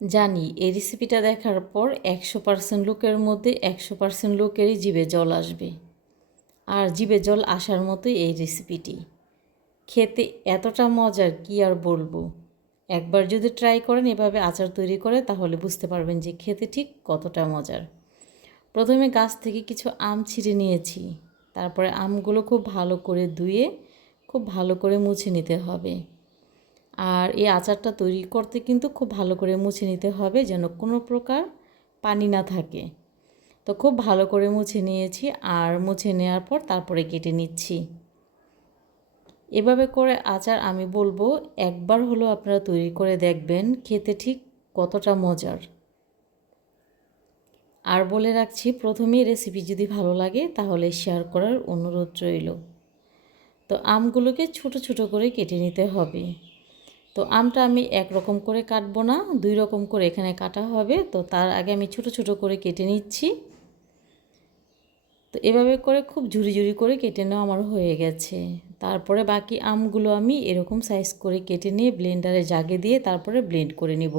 জানি এই রেসিপিটা দেখার পর একশো পার্সেন্ট লোকের মধ্যে একশো পার্সেন্ট লোকেরই জিভে জল আসবে। আর জিভে জল আসার মতোই এই রেসিপিটি খেতে এতটা মজার কি আর বলব? একবার যদি ট্রাই করেন, এভাবে আচার তৈরি করে তাহলে বুঝতে পারবেন যে খেতে ঠিক কতটা মজার। প্রথমে গাছ থেকে কিছু আম ছিঁড়ে নিয়েছি। তারপরে আমগুলো খুব ভালো করে ধুয়ে, খুব ভালো করে মুছে নিতে হবে। আর এই আচারটা তৈরি করতে কিন্তু খুব ভালো করে মুছে নিতে হবে যেন কোনো প্রকার পানি না থাকে। তো খুব ভালো করে মুছে নিয়েছি আর মুছে নেওয়ার পর তারপরে কেটে নিচ্ছি। এভাবে করে আচার আমি বলব একবার হলো আপনারা তৈরি করে দেখবেন খেতে ঠিক কতটা মজার। আর বলে রাখছি, প্রথমেই রেসিপি যদি ভালো লাগে তাহলে শেয়ার করার অনুরোধ রইল। তো আমগুলোকে ছোট ছোট করে কেটে নিতে হবে। তো আমটা আমি এক রকম করে কাটবো না, দুই রকম করে এখানে কাটা হবে। তো তার আগে আমি ছোট ছোট করে কেটে নিচ্ছি। তো এভাবে করে খুব ঝুরি ঝুরি করে কেটে নেওয়া আমার হয়ে গেছে। তারপরে বাকি আমগুলো আমি এরকম সাইজ করে কেটে নিয়ে ব্লেন্ডারে জাগে দিয়ে তারপরে ব্লেন্ড করে নিব।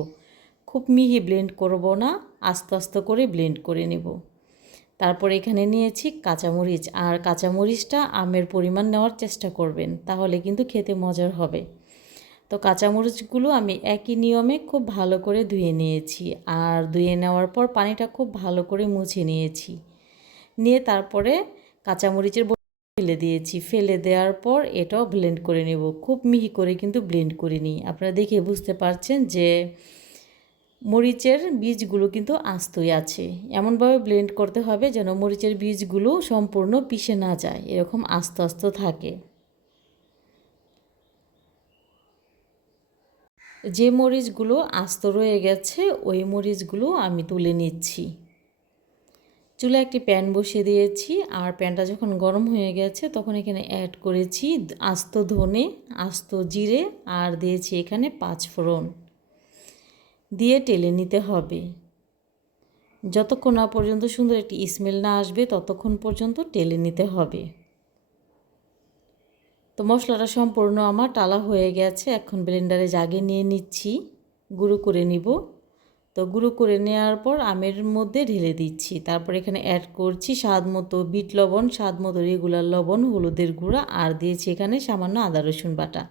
খুব মিহি ব্লেন্ড করব না, আস্তে আস্তে করে ব্লেন্ড করে নেব। তারপর এখানে নিয়েছি কাঁচামরিচ, আর কাঁচামরিচটা আমের পরিমাণ নেওয়ার চেষ্টা করবেন, তাহলে কিন্তু খেতে মজার হবে। তো কাঁচামরিচগুলো আমি একই নিয়মে খুব ভালো করে ধুয়ে নিয়েছি। আর ধুয়ে নেওয়ার পর পানিটা খুব ভালো করে মুছে নিয়েছি। নিয়ে তারপরে কাঁচামরিচের ফেলে দিয়েছি। ফেলে দেওয়ার পর এটাও ব্লেন্ড করে নেব। খুব মিহি করে কিন্তু ব্লেন্ড করে নিই আপনারা দেখে বুঝতে পারছেন যে মরিচের বীজগুলো কিন্তু আস্তই আছে। এমনভাবে ব্লেন্ড করতে হবে যেন মরিচের বীজগুলো সম্পূর্ণ পিষে না যায়। এরকম আস্ত আস্ত থাকে। যে মরিচগুলো আস্ত রয়ে গেছে, ওই মরিচগুলো আমি তুলে নিচ্ছি। চুলে একটি প্যান বসিয়ে দিয়েছি, আর প্যানটা যখন গরম হয়ে গেছে, তখন এখানে অ্যাড করেছি আস্ত ধনে, আস্ত জিরে, আর দিয়েছি এখানে পাঁচ ফোড়ন। দিয়ে টেলে নিতে হবে। যতক্ষণ না পর্যন্ত সুন্দর একটি স্মেল না আসবে, ততক্ষণ পর্যন্ত টেলে নিতে হবে। তো মশলাটা সম্পূর্ণ আমার টালা হয়ে গেছে। এখন ব্লেন্ডারে জাগে নিয়ে নিচ্ছি। গুঁড়ো করে নিব। তো গুঁড়ো করে নেওয়ার পর আমের মধ্যে ঢেলে দিচ্ছি। তারপর এখানে অ্যাড করছি স্বাদ মতো বিট লবণ, স্বাদ মতো রেগুলার লবণ, হলুদের গুঁড়া আর দিয়েছি এখানে সামান্য আদা, রসুন বাটা।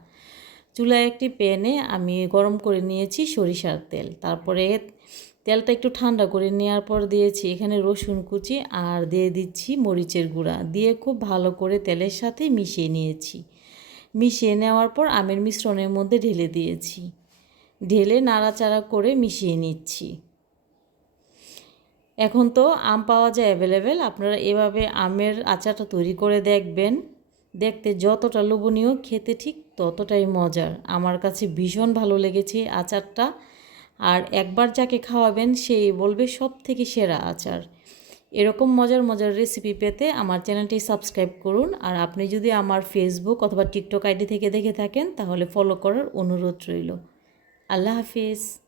চুলায় একটি প্যানে আমি গরম করে নিয়েছি সরিষার তেল। তারপরে তেলটা একটু ঠান্ডা করে নেওয়ার পর দিয়েছি এখানে রসুন কুচি আর দিয়ে দিচ্ছি মরিচের গুঁড়া। দিয়ে খুব ভালো করে তেলের সাথে মিশিয়ে নিয়েছি। মিশিয়ে নেওয়ার পর আমের মিশ্রণের মধ্যে ঢেলে দিয়েছি। ঢেলে নাড়াচাড়া করে মিশিয়ে নিচ্ছি। এখন তো আম পাওয়া যায় অ্যাভেলেবেল, আপনারা এভাবে আমের আচারটা তৈরি করে দেখবেন। দেখতে যতটা লোভনীয়, খেতে ঠিক ততটাই মজার। আমার কাছে ভীষণ ভালো লেগেছে আচারটা। আর একবার যাকে খাওয়াবেন, সে বলবে সব থেকে সেরা আচার। এরকম মজার মজার রেসিপি পেতে আমার চ্যানেলটি সাবস্ক্রাইব করুন। আর আপনি যদি আমার ফেসবুক অথবা টিকটক আইডি থেকে দেখে থাকেন, তাহলে ফলো করার অনুরোধ রইল। আল্লাহ হাফিজ।